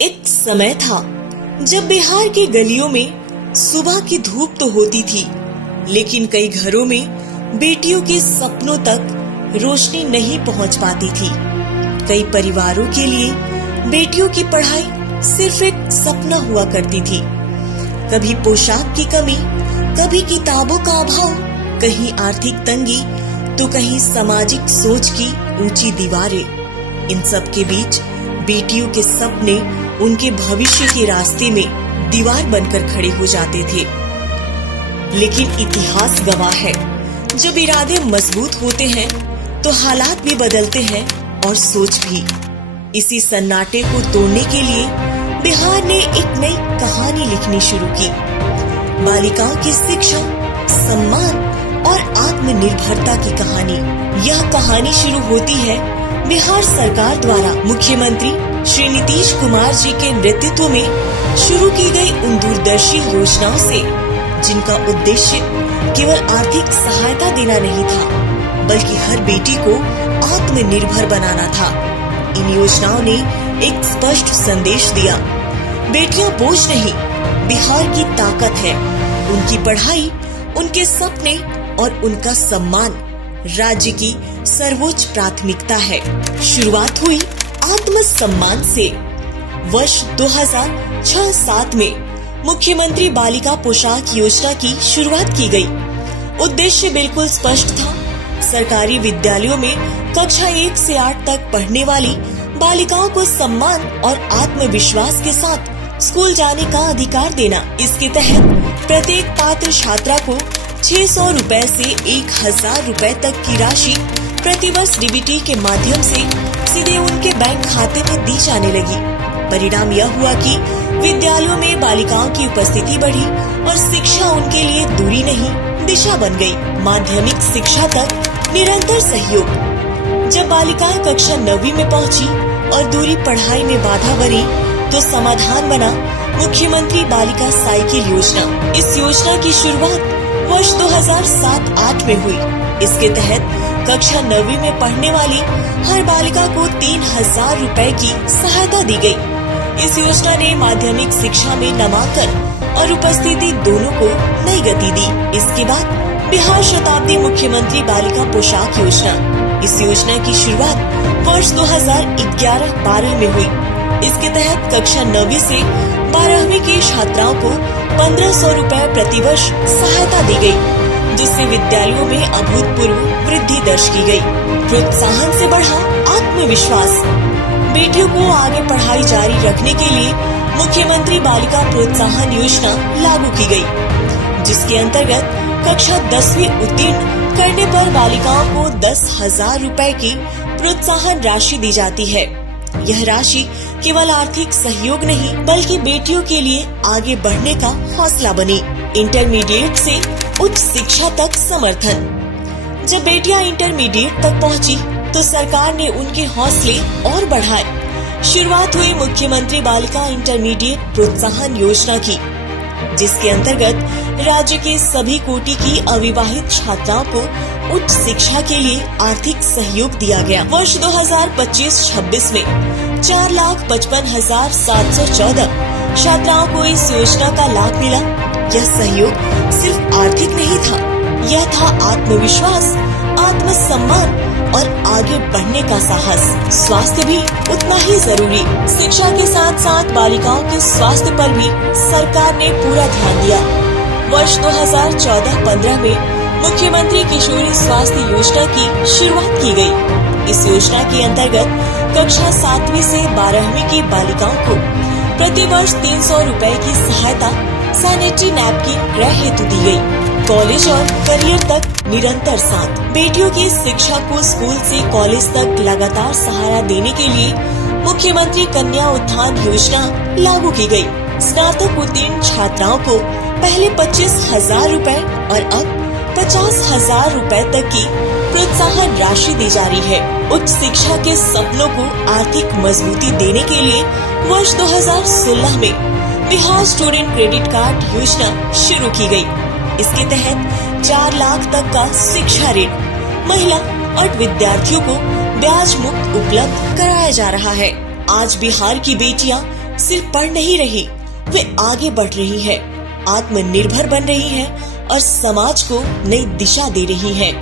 एक समय था जब बिहार की गलियों में सुबह की धूप तो होती थी, लेकिन कई घरों में बेटियों के सपनों तक रोशनी नहीं पहुंच पाती थी। कई परिवारों के लिए बेटियों की पढ़ाई सिर्फ एक सपना हुआ करती थी। कभी पोशाक की कमी, कभी किताबों का अभाव, कहीं आर्थिक तंगी तो कहीं सामाजिक सोच की ऊंची दीवारें। इन सब के बीच बेटियों के सपने उनके भविष्य के रास्ते में दीवार बनकर खड़े हो जाते थे। लेकिन इतिहास गवाह है, जब इरादे मजबूत होते हैं तो हालात भी बदलते हैं और सोच भी। इसी सन्नाटे को तोड़ने के लिए बिहार ने एक नई कहानी लिखनी शुरू की। बालिकाओं की शिक्षा, सम्मान और आत्मनिर्भरता की कहानी। यह कहानी शुरू होती है बिहार सरकार द्वारा मुख्यमंत्री श्री नीतीश कुमार जी के नेतृत्व में शुरू की गई उन दूरदर्शी योजनाओं से, जिनका उद्देश्य केवल आर्थिक सहायता देना नहीं था, बल्कि हर बेटी को आत्मनिर्भर बनाना था। इन योजनाओं ने एक स्पष्ट संदेश दिया, बेटियां बोझ नहीं, बिहार की ताकत है। उनकी पढ़ाई, उनके सपने और उनका सम्मान राज्य की सर्वोच्च प्राथमिकता है। शुरुआत हुई आत्म सम्मान से। वर्ष 2006-07 में मुख्यमंत्री बालिका पोशाक योजना की शुरुआत की गई। उद्देश्य बिल्कुल स्पष्ट था, सरकारी विद्यालयों में कक्षा 1 से 8 तक पढ़ने वाली बालिकाओं को सम्मान और आत्मविश्वास के साथ स्कूल जाने का अधिकार देना। इसके तहत प्रत्येक पात्र छात्रा को 600 रुपए से 1000 रुपए तक की राशि प्रतिवर्ष डीबीटी के माध्यम से सीधे उनके बैंक खाते में दी जाने लगी। परिणाम यह हुआ कि विद्यालयों में बालिकाओं की उपस्थिति बढ़ी और शिक्षा उनके लिए दूरी नहीं, दिशा बन गई। माध्यमिक शिक्षा तक निरंतर सहयोग। जब बालिकाएं कक्षा 9वीं में पहुंची और दूरी पढ़ाई में बाधा बनी, तो समाधान बना मुख्यमंत्री बालिका साइकिल योजना। इस योजना की शुरुआत वर्ष 2007-08 में हुई। इसके तहत कक्षा 9वीं में पढ़ने वाली हर बालिका को 3000 रुपए की सहायता दी गई। इस योजना ने माध्यमिक शिक्षा में नामांकन और उपस्थिति दोनों को नई गति दी। इसके बाद बिहार शताब्दी मुख्यमंत्री बालिका पोशाक योजना। इस योजना की शुरुआत वर्ष 2011-12 में हुई। इसके तहत कक्षा 9वीं से 12वीं की छात्राओं को 1500 रुपए प्रतिवर्ष सहायता दी गई, जिससे विद्यालयों में अभूतपूर्व वृद्धि दर्ज की गई। प्रोत्साहन से बढ़ा आत्मविश्वास। बेटियों को आगे पढ़ाई जारी रखने के लिए मुख्यमंत्री बालिका प्रोत्साहन योजना लागू की गई, जिसके अंतर्गत कक्षा 10वीं उत्तीर्ण करने पर बालिकाओं को 10,000 रुपए की प्रोत्साहन राशि दी जाती है। यह राशि केवल आर्थिक सहयोग नहीं, बल्कि बेटियों के लिए आगे बढ़ने का हौसला बनी। इंटरमीडिएट से उच्च शिक्षा तक समर्थन। जब बेटियां इंटरमीडिएट तक पहुंची, तो सरकार ने उनके हौसले और बढ़ाए। शुरुआत हुई मुख्यमंत्री बालिका इंटरमीडिएट प्रोत्साहन योजना की, जिसके अंतर्गत राज्य के सभी कोटि की अविवाहित छात्राओं को उच्च शिक्षा के लिए आर्थिक सहयोग दिया गया। वर्ष 2025-26 में 4,55,714 छात्राओं को इस योजना का लाभ मिला। यह सहयोग सिर्फ आर्थिक नहीं था, यह था आत्मविश्वास, आत्मसम्मान और आगे बढ़ने का साहस। स्वास्थ्य भी उतना ही जरूरी। शिक्षा के साथ साथ बालिकाओं के स्वास्थ्य पर भी सरकार ने पूरा ध्यान दिया। वर्ष 2014-15 में मुख्यमंत्री किशोरी स्वास्थ्य योजना की शुरुआत की गई। इस योजना के अंतर्गत कक्षा 7वीं से 12वीं की बालिकाओं को प्रतिवर्ष 300 रुपए की सहायता सैनिटरी नैपकिन क्रय हेतु दी गई। कॉलेज और करियर तक निरंतर साथ। बेटियों की शिक्षा को स्कूल से कॉलेज तक लगातार सहारा देने के लिए मुख्यमंत्री कन्या उत्थान योजना लागू की गई। स्नातक उत्तीर्ण छात्राओं को पहले 25,000 रुपए और अब 50,000 रुपए तक की प्रोत्साहन राशि दी जा रही है। उच्च शिक्षा के सपनों को आर्थिक मजबूती देने के लिए वर्ष 2016 में बिहार स्टूडेंट क्रेडिट कार्ड योजना शुरू की गई। इसके तहत 4 लाख तक का शिक्षा ऋण महिला और विद्यार्थियों को ब्याज मुक्त उपलब्ध कराया जा रहा है। आज बिहार की बेटियां सिर्फ पढ़ नहीं रही, वे आगे बढ़ रही है, आत्मनिर्भर बन रही है और समाज को नई दिशा दे रही है।